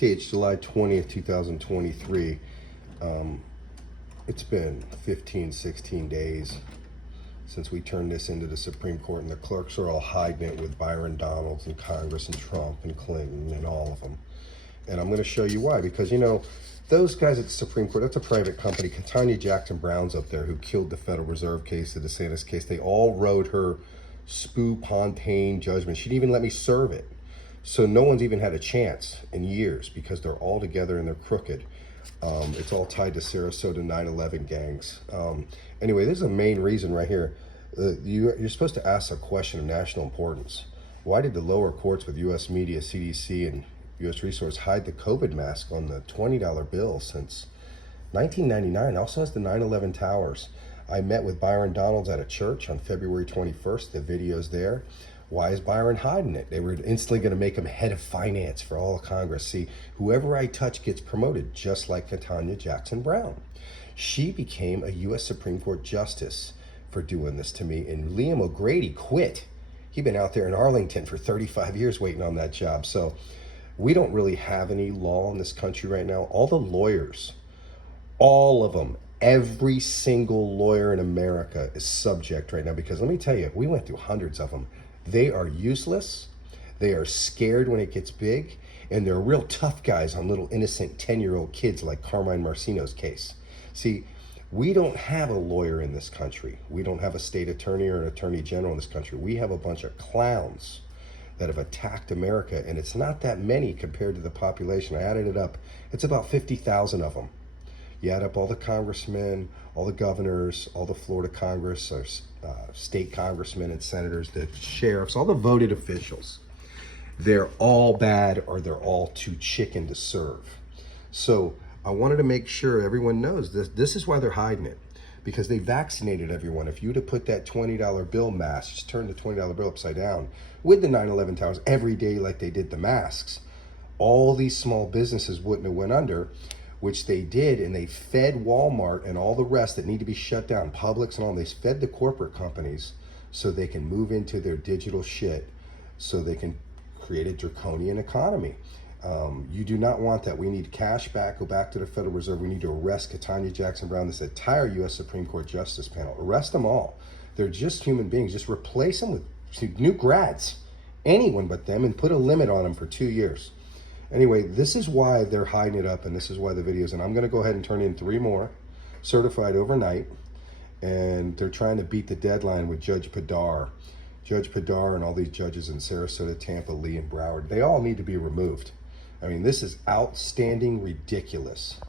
Okay, it's July 20th, 2023. It's been 15, 16 days since we turned this into the Supreme Court, and the clerks are all hiding it with Byron Donalds and Congress and Trump and Clinton and all of them. And I'm going to show you why, because, you know, those guys at the Supreme Court, that's a private company. Tanya Jackson Brown's up there, who killed the Federal Reserve case, the DeSantis case. They all wrote her Spoo-Pontaine judgment. She didn't even let me serve it. So no one's even had a chance in years because they're all together and they're crooked. It's all tied to Sarasota 9/11 gangs. Anyway, this is the main reason right here. You're supposed to ask a question of national importance. Why did the lower courts with U.S. media, CDC, and U.S. Resource hide the COVID mask on the $20 bill since 1999? Also has the 9/11 towers. I met with Byron Donalds at a church on February 21st. The video's there. Why is Byron hiding it? They were instantly going to make him head of finance for all of Congress. See, whoever I touch gets promoted, just like Tanya Jackson Brown. She became a U.S. Supreme Court justice for doing this to me, and Liam O'Grady quit. He'd been out there in Arlington for 35 years waiting on that job. So we don't really have any law in this country right now. All the lawyers, all of them, every single lawyer in America is subject right now, because let me tell you, we went through hundreds of them. They are useless, they are scared when it gets big, and they're real tough guys on little innocent 10-year-old kids like Carmine Marcino's case. See, we don't have a lawyer in this country. We don't have a state attorney or an attorney general in this country. We have a bunch of clowns that have attacked America, and it's not that many compared to the population. I added it up. It's about 50,000 of them. You add up all the congressmen, all the governors, all the Florida Congress, or state congressmen and senators, the sheriffs, all the voted officials. They're all bad, or they're all too chicken to serve. So I wanted to make sure everyone knows this. This is why they're hiding it, because they vaccinated everyone. If you would have put that $20 bill mask, just turn the $20 bill upside down with the 9/11 towers every day like they did the masks, all these small businesses wouldn't have went under, which they did, and they fed Walmart and all the rest that need to be shut down, Publix and all. They fed the corporate companies so they can move into their digital shit, so they can create a draconian economy. You do not want that. We need cash back. Go back to the Federal Reserve. We need to arrest Tanya Jackson Brown, this entire U.S. Supreme Court Justice panel. Arrest them all. They're just human beings. Just replace them with new grads, anyone but them, and put a limit on them for 2 years. Anyway, this is why they're hiding it up, and this is why the videos, and I'm going to go ahead and turn in 3 more certified overnight, and they're trying to beat the deadline with Judge Padar. Judge Padar and all these judges in Sarasota, Tampa, Lee, and Broward, they all need to be removed. I mean, this is outstanding, ridiculous.